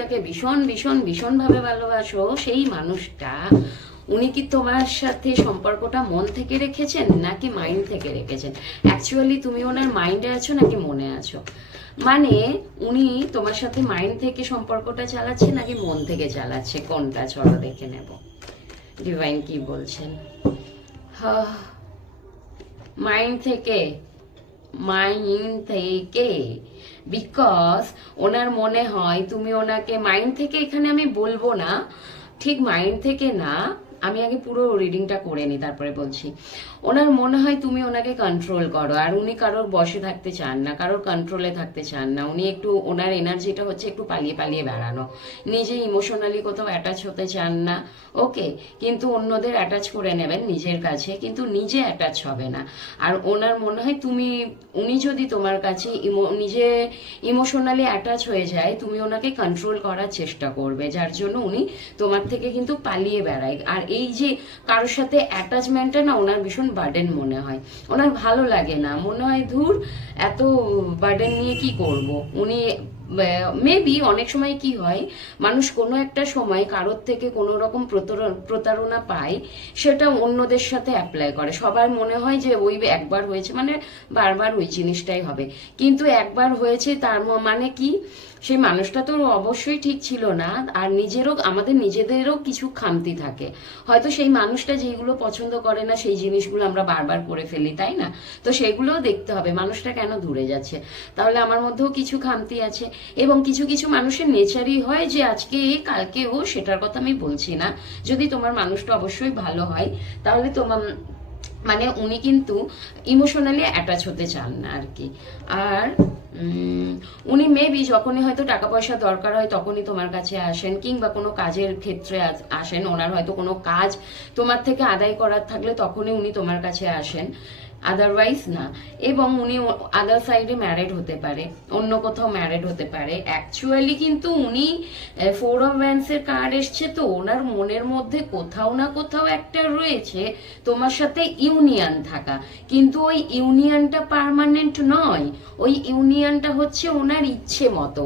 যাকে ভীষণ ভীষণ ভীষণ ভাবে ভালোবাসো সেই মানুষটা উনি কি তোমার সাথে সম্পর্কটা মন থেকে রেখেছেন নাকি মাইন্ড থেকে রেখেছেন? অ্যাকচুয়ালি তুমি ওনার মাইন্ডে আছো নাকি মনে আছো? মানে উনি তোমার সাথে মাইন্ড থেকে সম্পর্কটা চালাচ্ছে নাকি মন থেকে চালাচ্ছে, কোনটা? চলো দেখে নেব ডিভাইন কি বলছেন। মাইন্ড থেকে, মাইন্ড থেকে, বিকজ ওনার মনে হয় তুমি ওনাকে মাইন্ড থেকে, এখানে আমি বলবো না ঠিক মাইন্ড থেকে না, আমি আগে পুরো রিডিংটা করে নিই তারপরে বলছি। ওনার মনে হয় তুমি ওনাকে কন্ট্রোল করো, আর উনি কারোর বসে থাকতে চান না, কারোর কন্ট্রোলে থাকতে চান না। উনি একটু, ওনার এনার্জিটা হচ্ছে একটু পালিয়ে পালিয়ে বেড়ানো, নিজে ইমোশনালি কোথাও অ্যাটাচ হতে চান না, ওকে, কিন্তু অন্যদের অ্যাটাচ করে নেবেন নিজের কাছে, কিন্তু নিজে অ্যাটাচ হবে না। আর ওনার মনে হয় তুমি, উনি যদি তোমার কাছে নিজে ইমোশনালি অ্যাটাচ হয়ে যায়, তুমি ওনাকে কন্ট্রোল করার চেষ্টা করবে, যার জন্য উনি তোমার থেকে কিন্তু পালিয়ে বেড়ায়। আর এই যে কারোর সাথে অ্যাটাচমেন্টটা না ওনার ভীষণ বার্ডেন মনে হয়, ওনার ভালো লাগে না, মনে হয় ধুর এত বার্ডেন নিয়ে কি করব। উনি মেবি অনেক সময় কি হয়, মানুষ কোনো একটা সময় কারোর থেকে কোনো রকম প্রতারণা পায়, সেটা অন্যদের সাথে অ্যাপ্লাই করে। সবার মনে হয় যে ওই একবার হয়েছে মানে বারবার ওই জিনিসটাই হবে, কিন্তু একবার হয়েছে তার মানে কি সেই মানুষটা তো অবশ্যই ঠিক ছিল না। আর নিজেরও, আমাদের নিজেদেরও কিছু খামতি থাকে, হয়তো সেই মানুষটা যেগুলো পছন্দ করে না সেই জিনিসগুলো আমরা বারবার করে ফেলি, তাই না? তো সেগুলোও দেখতে হবে মানুষটা কেন দূরে যাচ্ছে, তাহলে আমার মধ্যেও কিছু খামতি আছে। এবং কিছু কিছু মানুষের নেচারই হয় যে আজকে কালকে ও, সেটার কথা আমি বলছি না। যদি তোমার মানুষটা অবশ্যই ভালো হয় তাহলে তোমার মানে উনি কিন্তু ইমোশনালি অ্যাটাচ হতে চান না আর কি। আর উনি মেবি যখনই হয়তো টাকা পয়সা দরকার হয় তখনই তোমার কাছে আসেন, কিংবা কোনো কাজের ক্ষেত্রে আসেন, ওনার হয়তো কোনো কাজ তোমার থেকে আদায় করার থাকলে তখনই উনি তোমার কাছে আসেন, আদারওয়াইজ না। এবং উনি আদার সাইডে ম্যারিড হতে পারে, অন্য কোথাও ম্যারিড হতে পারে। অ্যাকচুয়ালি কিন্তু উনি 4 অফ ওয়ান্ডস এর কার্ড এসছে, তো ওনার মনের মধ্যে কোথাও না কোথাও একটা রয়েছে তোমার সাথে ইউনিয়ন থাকা, কিন্তু ওই ইউনিয়নটা পার্মানেন্ট নয়, ওই ইউনিয়নটা হচ্ছে ওনার ইচ্ছে মতো।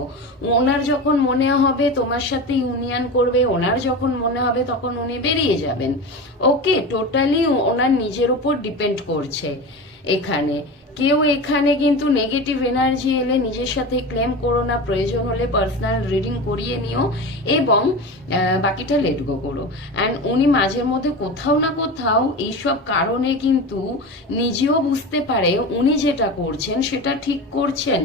ওনার যখন মনে হবে তোমার সাথে ইউনিয়ন করবে, ওনার যখন মনে হবে তখন উনি বেরিয়ে যাবেন, ওকে। টোটালি ওনার নিজের উপর ডিপেন্ড করছে এখানে। কেউ এখানে কিন্তু নেগেটিভ এনার্জি এলে নিজের সাথে ক্লেম করো না, প্রয়োজন হলে পার্সোনাল রিডিং করিয়ে নিও এবং বাকিটা লেট গো করো। অ্যান্ড উনি মাঝের মধ্যে কোথাও না কোথাও এইসব কারণে কিন্তু নিজেও বুঝতে পারে উনি যেটা করছেন সেটা ঠিক করছেন,